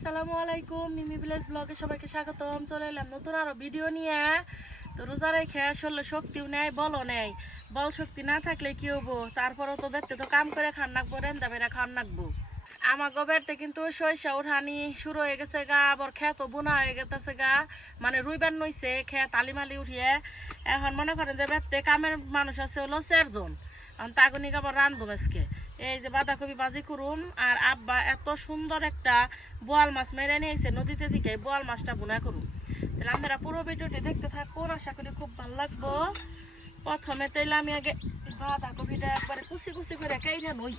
আসসালামু আলাইকুম, মিমি ভিলেজ ব্লগে সবাইকে স্বাগতম। চলে এলাম নতুন আরো ভিডিও নিয়ে। তো রোজা রেখে আসলে শক্তিও নেই, বলও নেই। বল শক্তি না থাকলে কি হবো? তারপরও তো ব্যক্তি তো কাম করে খান নাকবো, রেন্দা বেড়া খান নাকবো। আমার গোবেরতে কিন্তু সরিষা উঠানি শুরু হয়ে গেছে গা, আবার খেত বোনা হয়ে গেছে গা, মানে রুইবার নইছে খেত আলিমালি উঠিয়ে। এখন মনে করেন যে বেড়তে কামের মানুষ আছে হলো 4 জন। তাগুনিক আবার রান্ধবো আজকে। এই যে বাঁধাকপি ভাজি করুম, আর আব্বা এত সুন্দর একটা বোয়াল মাছ মেরে নিয়েছে নদীতে থেকে, বোয়াল মাছটা বোনা করুম। তাহলে আমরা পুরো ভিডিওটি দেখতে থাকুন, আশা করি খুব ভালো লাগবো। প্রথমে তাইলে আমি আগে বাঁধাকপিটা একবারে কুচি কুচি করে কাইরা নই,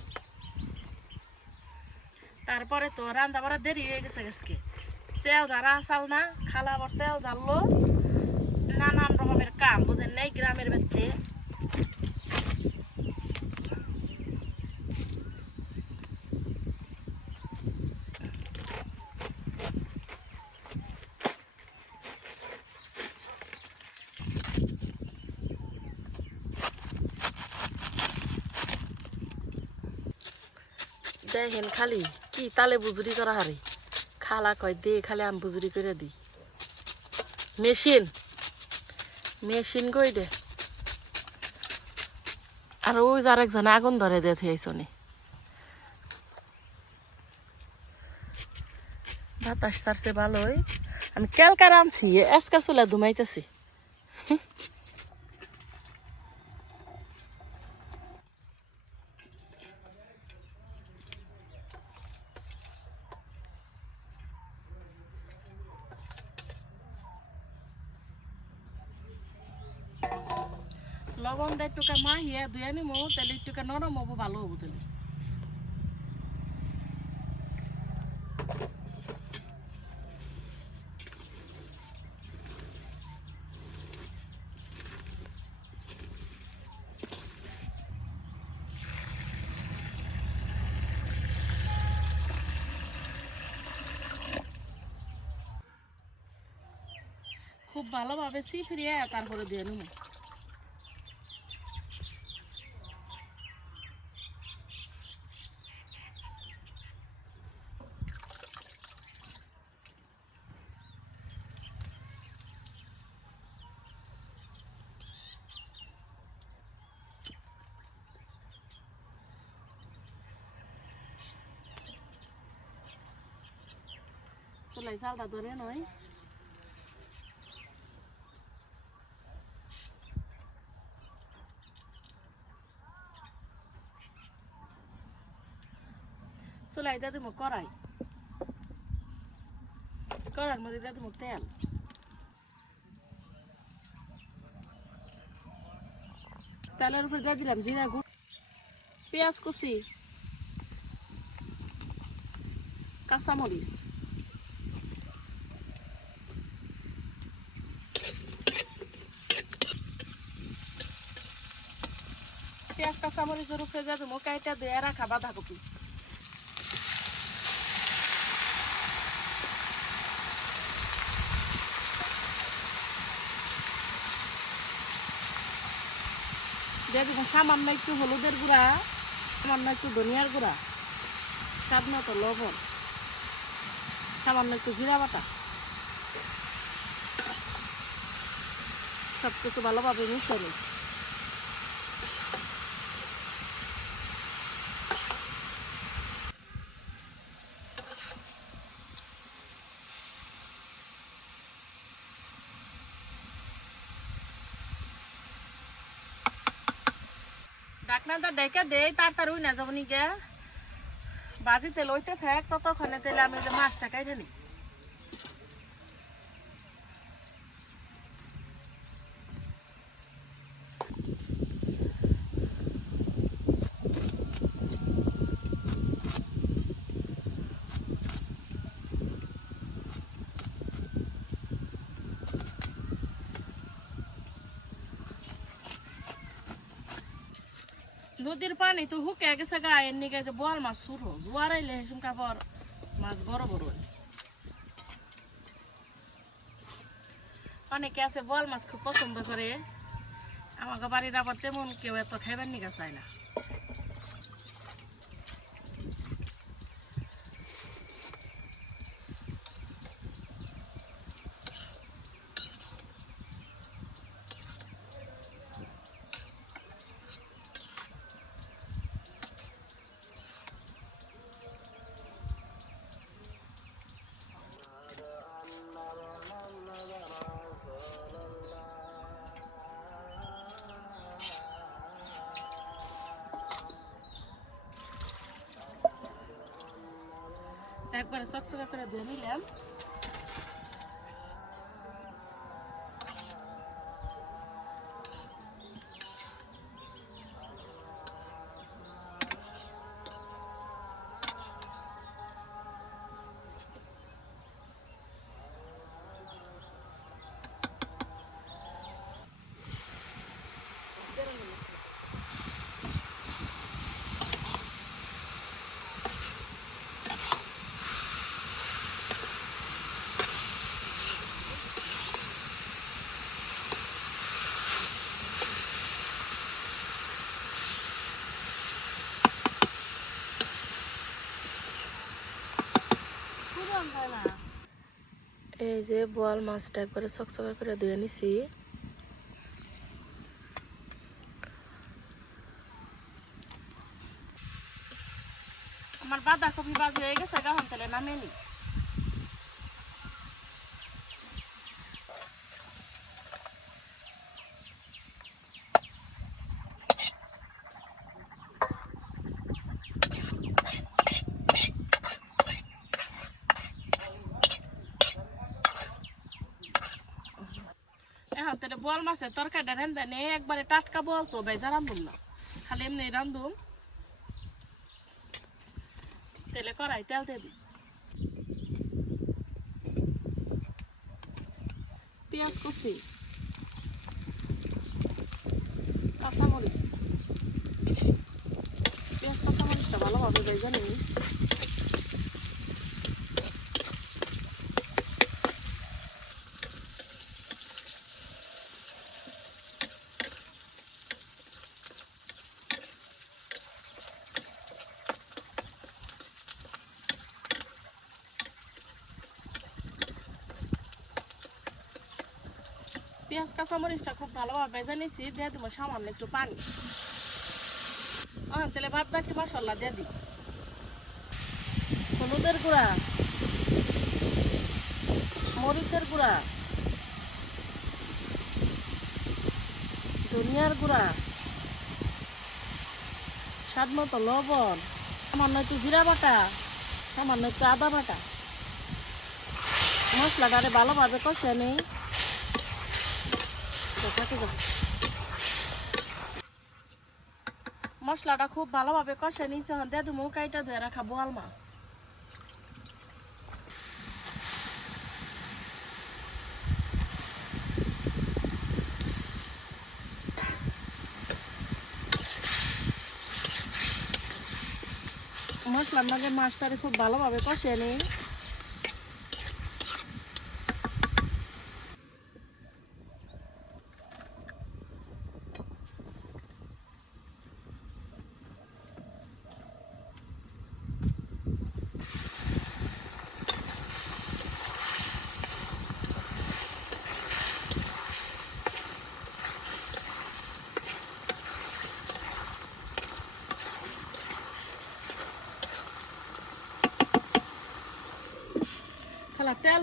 তারপরে তো রান্না বাড়া দেরি হয়ে গেছে আজকে। চেল যারা চাল না খালা আবার চেল জ্বাললো, নানান রকমের কাম বুঝেন নাই গ্রামের বাড়িতে। দেখেন খালি কি তালে বুজুরি করা হারি, খালা কয় দে খালি আমি বুজুরি করে দিই। মেশিন মেশিন গই দে। আর ওই যে আরেকজনে আগুন ধরে দিয়ে থুয়েছনি, বাতাস ছাড়ছে ভালোই। আমি ক্যালকার আনছি, এসকা চুলা ধুমাইতেছি। লবণ দিয়ে একটুকা মাহিয়া ধুয়ে নিমু, তাহলে একটুকা নরম হবো, ভালো হবো। তাহলে খুব ভালোভাবে চিফরিয়ে তারপরে দিয়ে নিমু। চুলাই চালটা ধরে নয়, চুলাই দিয়ে দিব কড়াই, কড়ার মধ্যে দিয়ে দিব তেল, তেলের উপরে দিয়ে দিলাম জিরা গুঁড়ো, পেঁয়াজ কুচি, কাঁচামরিচ, পেঁয়াজ কাঁচামরিচের উপরে দিয়ে দিব কাইটা দিয়ে রাখা বাঁধাকপি। দিয়ে দিব সামান্য একটু হলুদের গুঁড়া, সামান্য একটু ধনিয়ার গুঁড়া, স্বাদ মতো লবণ, সামান্য একটু জিরা বাটা, সব কিছু ভালোভাবে মিশিয়ে নিই। ঢাকনাটা ডেকে দেই, তাড়াতাড়ি উই না যাবো নিকে। বাজি তেল ওইতে থাক, ততক্ষণে তেলে আমি মাছটা কাইটে নিই। নদীর পানি তো হুকে গেছে গা, এর নিকে যে বোয়াল মাছ শুরু জোয়ার আইলে হেসুম কাপড় মাছ বড় বড়। অনেকে আছে বোয়াল মাছ খুব পছন্দ করে, আমাকে বাড়ির আবার তেমন কেউ এত খাইবার নিকা চায় না। একবারে চকচকা করে দিয়ে নিলাম। এই যে বোয়াল মাছটা একবারে চকচকা করে ধুয়ে নিছি। আমার বাঁধাকপি ভাজি হয়ে গেছে, এখন তাহলে নামিয়ে নি। এখন তাহলে বোয়াল মাছের তরকারিটা রান্ধা নেই, একবারে টাটকা বোয়াল তো ভাই রান্ধুম না, খালি এমনি রান্ধুম। তেলে কড়াই তেল দিয়ে দিই, পেঁয়াজ কুচি, কাঁচামরিচ, পেঁয়াজ কাঁচামরিচটা ভালোভাবে ভেজে নিই। পেঁয়াজ কাঁচামরিচটা খুব ভালোভাবে ভেজে নিয়েছি, দিয়ে দেবো সামান্য একটু পানি। তাহলে বাদ বাকি মশলা দিয়ে দিই। হলুদের গুঁড়া, মরিচের গুঁড়া, ধনিয়ার গুঁড়া, স্বাদ মতো লবণ, সামান্য একটু জিরা বাটা, সামান্য একটু আদা বাটা। মশলাটারে ভালোভাবে কষে নিই। মশলাটা খুব ভালোভাবে কষে নিয়েছে, এখন দিয়ে দেবো কাইটা ধুয়ে রাখা বোয়াল মাছ। মশলার মাঝে মাছটারে খুব ভালোভাবে কষিয়ে নিই। তেল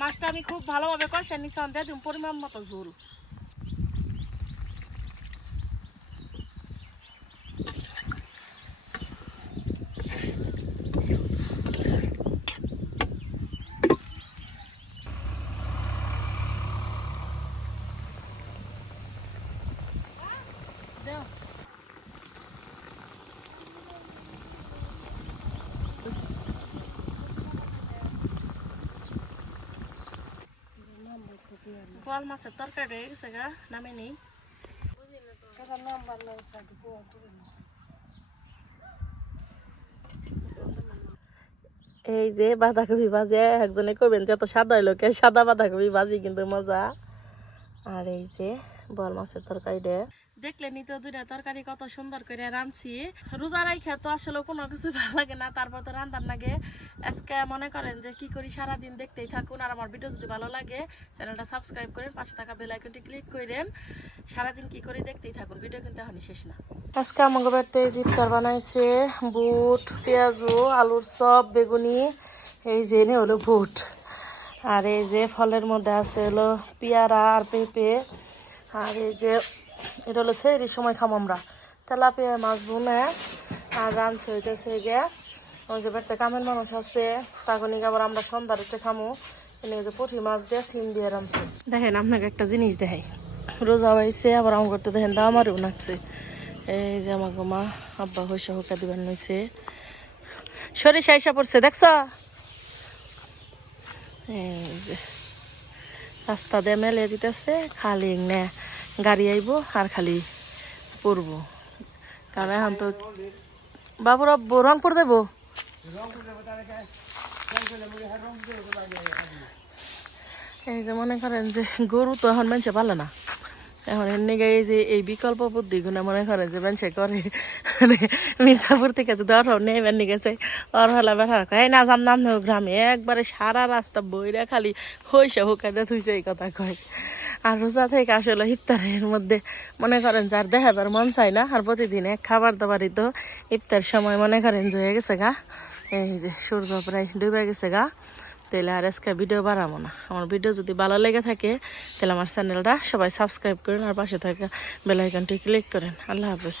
মাছটা আমি খুব ভালোভাবে কষে নিচ্ছি, দিয়ে দিন পরিমাণ মতো ঝোল। বোয়াল মাছের তরকারি হয়ে গেছে গা, নামে নেই। এই যে বাঁধাকপি ভাজি, একজনে করবেন যে এত সাদা হইলো কে, সাদা বাঁধাকপি ভাজি কিন্তু মজা। আর এই যে বোয়াল মাছের তরকারিটা দেখলেনি তো, দুইটা তরকারি কত সুন্দর করে রাঁধছি। রোজা রাইখা তো আসলে কোনো কিছু ভালো লাগে না, তারপর তো রান্ধার লাগে। আজকে মনে করেন যে কি করি সারাদিন দেখতেই থাকুন। আর আমার ভিডিও যদি ভালো লাগে চ্যানেলটা সাবস্ক্রাইব করেন, পাশে থাকা বেল আইকনটি ক্লিক করেন। সারাদিন কি করি দেখতেই থাকুন, ভিডিও কিন্তু এখনই শেষ না। আজকে আমাকে বাড়িতে ইফতার বানাইছে বুট, পেঁয়াজু, আলুর চপ, বেগুনি, এই যে এনে হলো বুট। আর এই যে ফলের মধ্যে আছে হলো পেয়ারা আর পেঁপে। আর এই যে এটা হলো সেই সময় খাম আমরা তেলাপিয়া মাছ ভুনে, আর রাঁধছে হইতেছে গিয়া ওই যে একটা কামের মানুষ আছে তখন আবার আমরা সন্ধ্যার একটু খামো এনে যে পুঁটি মাছ দিয়ে সিম দিয়ে রাঁধছে। দেখেন আপনাকে একটা জিনিস দেখাই, রোজা হয়েছে আবার আম করতে দেখেন আমারও নাকছে। এই যে আমাকে মা আব্বা হইসা হুকা দিবেন নইছে, সরিষা আইসা পড়ছে দেখছ, এই যে রাস্তা দিয়ে মেলে দিতেছে, খালি না গাড়ি আইব আর খালি পড়বো। কারণ এখন তো বাবুর আব্বু রংপুর যাবো, এই যে মনে করেন যে গরু তো এখন মানুষে পালে না, এখন এর নিগে এই যে এই বিকল্প বুদ্ধিগুলো মনে করেন যে মানুষে করে। মির্জাপুর থেকে যদি অরহ নেবেন নিগেছে অরহলা বেড়া এই না যাম নাম গ্রামে একবারে সারা রাস্তা বইরা খালি হইসা হুকাইতে থুইছে এই কথা কয়। আর রোজা থেকে আসলে ইফতারের মধ্যে মনে করেন যার দেখাবার মন চায় না, আর প্রতিদিন এক খাবার দাবারই তো ইফতার সময় মনে করেন যে হয়ে গেছে গা, এই যে সূর্য প্রায় ডুবে গেছে গা, তাহলে আর আজকে ভিডিও বাড়াবো না। আমার ভিডিও যদি ভালো লেগে থাকে তাহলে আমার চ্যানেলটা সবাই সাবস্ক্রাইব করেন আর পাশে থাকা বেল আইকনটি ক্লিক করেন। আল্লাহ হাফেজ।